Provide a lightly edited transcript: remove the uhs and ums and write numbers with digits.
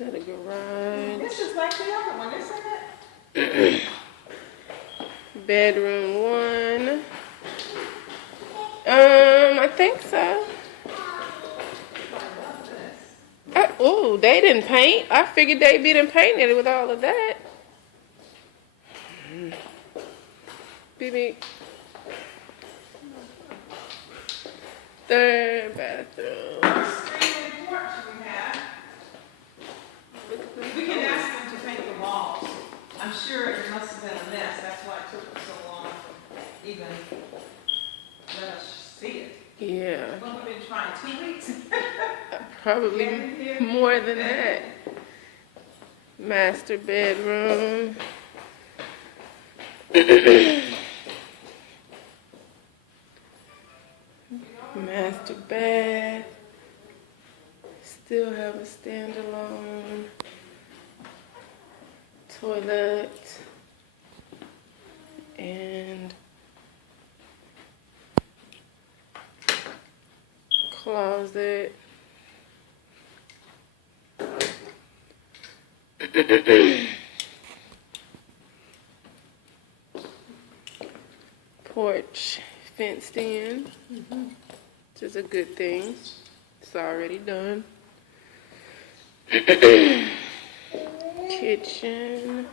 to the garage. This is like the other one, isn't it? Bedroom 1. I think so. Oh, they didn't paint. I figured they'd be done painted with all of that. Beep beep. Third bathroom. Screen and porch we have. We can ask them to paint the walls. I'm sure it must have been a mess. That's why it took them so long to even let us see it. Yeah, Well, we've been trying 2 weeks. probably more than that. Master bedroom. Master bath. Still have a standalone toilet and closet. Porch fenced in, which is a good thing. It's already done. Kitchen.